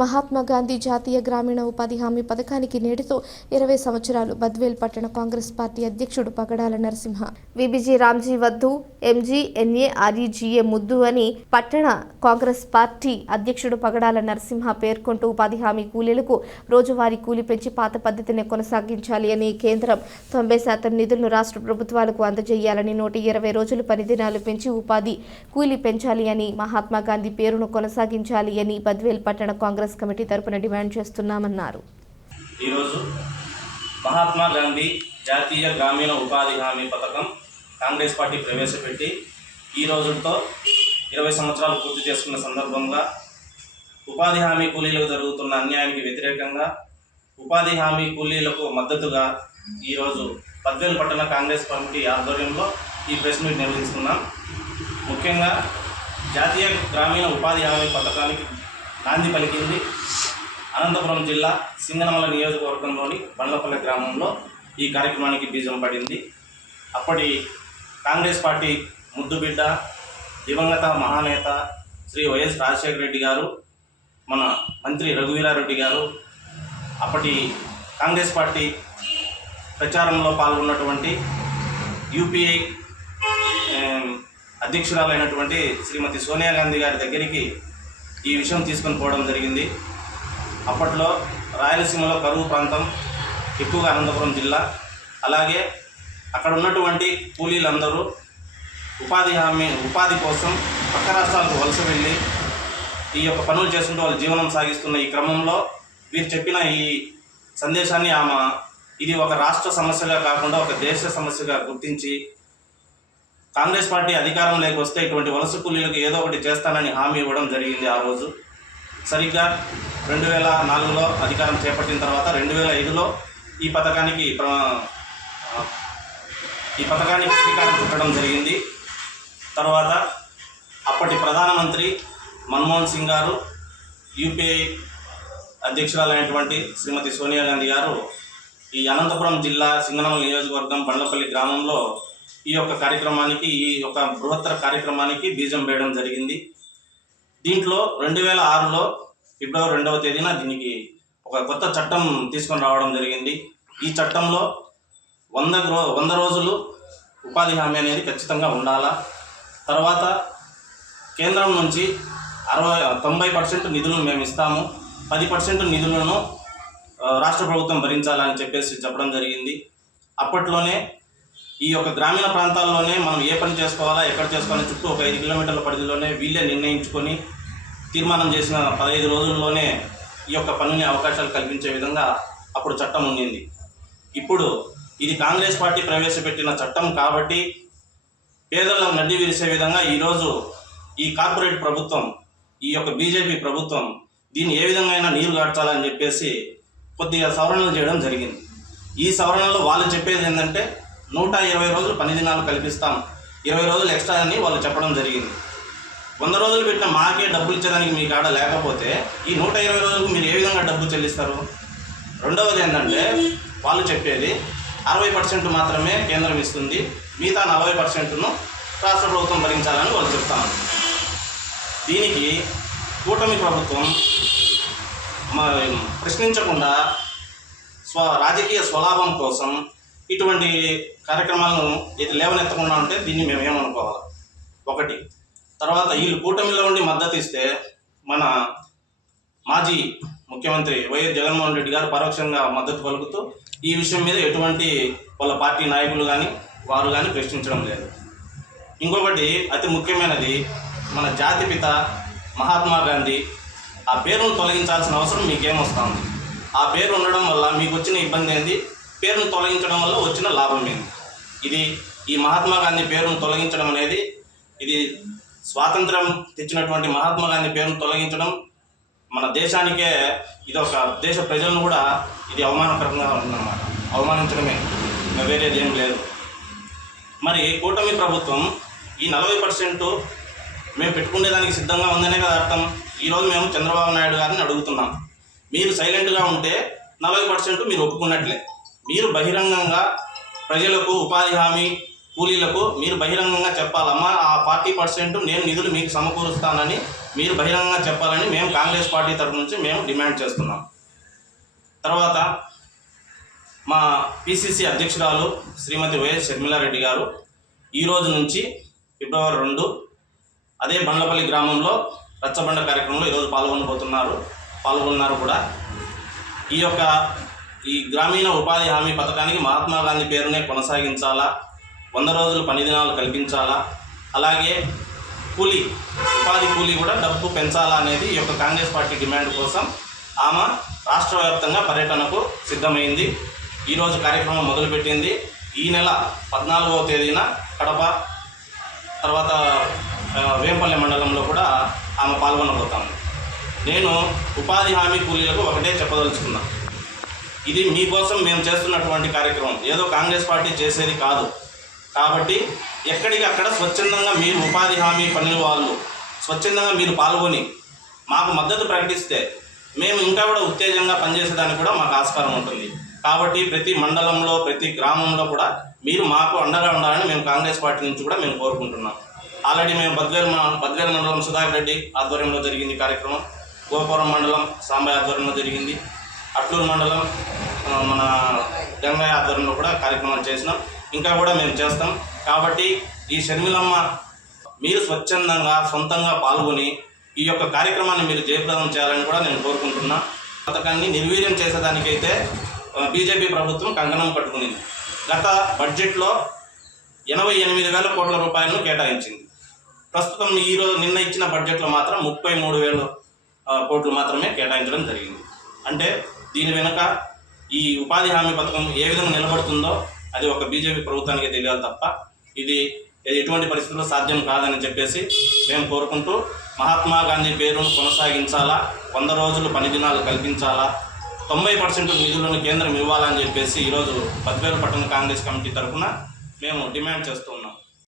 మహాత్మా గాంధీ జాతీయ గ్రామీణ ఉపాధి హామీ పథకానికి నేటితో 20 సంవత్సరాలు. బద్వేల్ పట్టణ కాంగ్రెస్ పార్టీ అధ్యక్షుడు పగడాల నరసింహ, విబిజి రామ్జీ వద్దు, ఎంజీ ఎన్ఏఆర్ఈజీఏ ముద్దు అని పట్టణ కాంగ్రెస్ పార్టీ అధ్యక్షుడు పగడాల నరసింహ పేర్కొంటూ ఉపాధి హామీ కూలీలకు రోజువారీ కూలీ పెంచి పాత పద్ధతిని కొనసాగించాలి అని, కేంద్రం 90% నిధులను రాష్ట్ర ప్రభుత్వాలకు అందజేయాలని, 120 రోజులు పని దినాలు పెంచి ఉపాధి కూలీ పెంచాలి అని, మహాత్మా గాంధీ పేరును కొనసాగించాలి అని బద్వేల్ పట్టణ కాంగ్రెస్ కమిటీ తరపున డిమాండ్ చేస్తున్నామన్నారు. ఈరోజు మహాత్మా గాంధీ జాతీయ గ్రామీణ ఉపాధి హామీ పథకం కాంగ్రెస్ పార్టీ ప్రవేశపెట్టి ఈ రోజులతో 20 సంవత్సరాలు పూర్తి చేసుకున్న సందర్భంగా ఉపాధి హామీ కూలీలకు జరుగుతున్న అన్యాయానికి వ్యతిరేకంగా ఉపాధి హామీ కూలీలకు మద్దతుగా ఈరోజు బద్వేల్ పట్టణ కాంగ్రెస్ కమిటీ ఆధ్వర్యంలో ఈ ప్రెస్ మీట్ నిర్వహిస్తున్నాం. ముఖ్యంగా జాతీయ గ్రామీణ ఉపాధి హామీ పథకానికి నాంది పలికింది అనంతపురం జిల్లా సింగనమల నియోజకవర్గంలోని బండ్లపల్లి గ్రామంలో ఈ కార్యక్రమానికి బీజం పడింది. అప్పటి కాంగ్రెస్ పార్టీ ముద్దుబిడ్డ దివంగత మహానేత శ్రీ వైఎస్ రాజశేఖర రెడ్డి గారు, మన మంత్రి రఘువీరారెడ్డి గారు, అప్పటి కాంగ్రెస్ పార్టీ ప్రచారంలో పాల్గొన్నటువంటి యూపీఐ అధ్యక్షురాలైనటువంటి శ్రీమతి సోనియా గాంధీ గారి దగ్గరికి ఈ విషయం తీసుకొని పోవడం జరిగింది. అప్పట్లో రాయలసీమలో కరువు ప్రాంతం ఎక్కువగా అనంతపురం జిల్లా, అలాగే అక్కడ ఉన్నటువంటి కూలీలందరూ ఉపాధి కోసం పక్క రాష్ట్రాలకు వలస వెళ్ళి ఈ యొక్క పనులు చేసుకుంటూ వాళ్ళు జీవనం సాగిస్తున్న ఈ క్రమంలో వీరు చెప్పిన ఈ సందేశాన్ని ఆమె ఇది ఒక రాష్ట్ర సమస్యగా కాకుండా ఒక దేశ సమస్యగా గుర్తించి కాంగ్రెస్ పార్టీ అధికారంలోకి వస్తే ఇటువంటి వలస కూలీలకు ఏదో ఒకటి చేస్తానని హామీ ఇవ్వడం జరిగింది. ఆ రోజు సరిగ్గా 2004లో అధికారం చేపట్టిన తర్వాత 2005లో ఈ పథకానికి శ్రీకారం చుట్టడం జరిగింది. తర్వాత అప్పటి ప్రధానమంత్రి మన్మోహన్ సింగ్ గారు, యూపీఐ అధ్యక్షురాలైనటువంటి శ్రీమతి సోనియా గాంధీ గారు ఈ అనంతపురం జిల్లా సింగనమల నియోజకవర్గం బండ్లపల్లి గ్రామంలో ఈ యొక్క కార్యక్రమానికి, ఈ యొక్క బృహత్తర కార్యక్రమానికి బీజం వేయడం జరిగింది. దీంట్లో 2006లో ఫిబ్రవరి 2వ తేదీన దీనికి ఒక కొత్త చట్టం తీసుకొని రావడం జరిగింది. ఈ చట్టంలో 100 రోజులు ఉపాధి హామీ అనేది ఖచ్చితంగా ఉండాలా. తర్వాత కేంద్రం నుంచి 90% నిధులను మేము ఇస్తాము, 10% నిధులను రాష్ట్ర ప్రభుత్వం భరించాలని చెప్పడం జరిగింది. అప్పట్లోనే ఈ యొక్క గ్రామీణ ప్రాంతాల్లోనే మనం ఏ పని చేసుకోవాలా, ఎక్కడ చేసుకోవాలని చుట్టూ ఒక 5 కిలోమీటర్ల పరిధిలోనే వీళ్ళే నిర్ణయించుకొని తీర్మానం చేసిన 15 రోజుల్లోనే ఈ యొక్క పనుని అవకాశాలు కల్పించే విధంగా అప్పుడు చట్టం ఉండింది. ఇప్పుడు ఇది కాంగ్రెస్ పార్టీ ప్రవేశపెట్టిన చట్టం కాబట్టి పేదలకు నడ్డి విరిసే విధంగా ఈరోజు ఈ కార్పొరేట్ ప్రభుత్వం, ఈ యొక్క బీజేపీ ప్రభుత్వం దీన్ని ఏ విధంగా అయినా నీరు గార్చాలని చెప్పేసి కొద్దిగా సవరణలు చేయడం జరిగింది. ఈ సవరణలో వాళ్ళు చెప్పేది ఏంటంటే 120 రోజులు పని దినాలు కల్పిస్తాం, 20 రోజులు ఎక్స్ట్రా అని వాళ్ళు చెప్పడం జరిగింది. 100 రోజులు పెట్టిన మాకే డబ్బులు ఇచ్చేదానికి మీ కాడ లేకపోతే ఈ 120 రోజులకు మీరు ఏ విధంగా డబ్బు చెల్లిస్తారు? రెండవది ఏంటంటే వాళ్ళు చెప్పేది 60% మాత్రమే కేంద్రం ఇస్తుంది, మిగతా 40%ను రాష్ట్ర ప్రభుత్వం భరించాలని వాళ్ళు చెప్తాను. దీనికి కూటమి ప్రభుత్వం ప్రశ్నించకుండా రాజకీయ స్వలాభం కోసం ఇటువంటి కార్యక్రమాలను లేవనెత్తకుండా ఉంటే దీన్ని మేము ఏమనుకోవాలి? ఒకటి. తర్వాత వీళ్ళు కూటమిలో ఉండి మద్దతు ఇస్తే మన మాజీ ముఖ్యమంత్రి వైఎస్ జగన్మోహన్ రెడ్డి గారు పరోక్షంగా మద్దతు పలుకుతూ ఈ విషయం మీద ఎటువంటి వాళ్ళ పార్టీ నాయకులు కానీ వారు కానీ ప్రశ్నించడం లేదు. ఇంకొకటి అతి ముఖ్యమైనది, మన జాతిపిత మహాత్మా గాంధీ ఆ పేరును తొలగించాల్సిన అవసరం మీకేమొస్తుంది? ఆ పేరు ఉండడం వల్ల మీకు వచ్చిన ఇబ్బంది ఏంది? పేరును తొలగించడం వల్ల వచ్చిన లాభం ఏంది? ఇది ఈ మహాత్మా గాంధీ పేరును తొలగించడం అనేది, ఇది స్వాతంత్రం తెచ్చినటువంటి మహాత్మా గాంధీ పేరును తొలగించడం మన దేశానికే, ఇది ఒక దేశ ప్రజలను కూడా ఇది అవమానకరంగా ఉందన్నమాట. అవమానించడమే, వేరేది ఏం లేదు. మరి కూటమి ప్రభుత్వం ఈ 40% మేము పెట్టుకునేదానికి సిద్ధంగా ఉందనే కదా అర్థం. ఈరోజు మేము చంద్రబాబు నాయుడు గారిని అడుగుతున్నాం, మీరు సైలెంట్గా ఉంటే 40% మీరు ఒప్పుకున్నట్లే. మీరు బహిరంగంగా ప్రజలకు, ఉపాధి హామీ కూలీలకు మీరు బహిరంగంగా చెప్పాలమ్మా, ఆ 40% నేను నిధులు మీకు సమకూరుస్తానని మీరు బహిరంగంగా చెప్పాలని మేము కాంగ్రెస్ పార్టీ తరఫు నుంచి మేము డిమాండ్ చేస్తున్నాం. తర్వాత మా పిసిసి అధ్యక్షురాలు శ్రీమతి వైఎస్ షర్మిలారెడ్డి గారు ఈ రోజు నుంచి ఫిబ్రవరి 2 అదే బండ్లపల్లి గ్రామంలో రచ్చబండ కార్యక్రమంలో ఈరోజు పాల్గొన్నారు కూడా. ఈ గ్రామీణ ఉపాధి హామీ పథకానికి మహాత్మా గాంధీ పేరునే కొనసాగించాలా, 100 రోజులు పని దినాలు కల్పించాలా, అలాగే ఉపాధి కూలీ కూడా డబ్బు పెంచాలా అనేది ఈ యొక్క కాంగ్రెస్ పార్టీ డిమాండ్ కోసం ఆమె రాష్ట్ర వ్యాప్తంగా పర్యటనకు సిద్ధమైంది. ఈరోజు కార్యక్రమం మొదలుపెట్టింది. ఈ నెల 14వ తేదీన కడప, తర్వాత వేంపల్లె మండలంలో కూడా ఆమె పాల్గొనబోతాము. నేను ఉపాధి హామీ కూలీలకు ఒకటే చెప్పదలుచుకున్నా, ఇది మీకోసం మేము చేస్తున్నటువంటి కార్యక్రమం, ఏదో కాంగ్రెస్ పార్టీ చేసేది కాదు. కాబట్టి ఎక్కడికి అక్కడ స్వచ్ఛందంగా మీరు ఉపాధి హామీ పనుల వాళ్ళు స్వచ్ఛందంగా మీరు పాల్గొని మాకు మద్దతు ప్రకటిస్తే మేము ఇంకా కూడా ఉత్తేజంగా పనిచేసేదానికి కూడా మాకు ఆస్కారం ఉంటుంది. కాబట్టి ప్రతి మండలంలో ప్రతి గ్రామంలో కూడా మీరు మాకు అండగా ఉండాలని మేము కాంగ్రెస్ పార్టీ నుంచి కూడా మేము కోరుకుంటున్నాం. ఆల్రెడీ మేము బద్వేల్ మండలం సుధాకర్ రెడ్డి ఆధ్వర్యంలో జరిగింది కార్యక్రమం, గోపురం మండలం సాంబయ్య ఆధ్వర్యంలో జరిగింది, అట్లూరు మండలం మన గంగయ్య ఆధ్వర్యంలో కూడా కార్యక్రమాలు చేసినాం, ఇంకా కూడా మేము చేస్తాం. కాబట్టి ఈ షర్మిలమ్మ మీరు స్వచ్ఛందంగా సొంతంగా పాల్గొని ఈ యొక్క కార్యక్రమాన్ని మీరు జయప్రదం చేయాలని కూడా నేను కోరుకుంటున్నా. పథకాన్ని నిర్వీర్యం చేసేదానికైతే బీజేపీ ప్రభుత్వం కంకణం కట్టుకునింది. గత బడ్జెట్లో 88,000 కోట్ల రూపాయలను కేటాయించింది. ప్రస్తుతం నిన్న ఇచ్చిన బడ్జెట్లో మాత్రం 33,000 కోట్లు మాత్రమే కేటాయించడం జరిగింది. అంటే దీని వెనుక ఈ ఉపాధి హామీ పథకం ఏ విధంగా నిలబడుతుందో అది ఒక బీజేపీ ప్రభుత్వానికి తెలియాలి తప్ప ఇది ఎటువంటి పరిస్థితుల్లో సాధ్యం కాదని చెప్పేసి మేము కోరుకుంటూ మహాత్మా గాంధీ పేరును కొనసాగించాలా, 100 రోజులు పని దినాలు కల్పించాలా, 90% నిధులను కేంద్రం ఇవ్వాలని చెప్పేసి ఈరోజు బద్వేలు పట్టణ కాంగ్రెస్ కమిటీ తరఫున మేము డిమాండ్ చేస్తూ ఉన్నాం.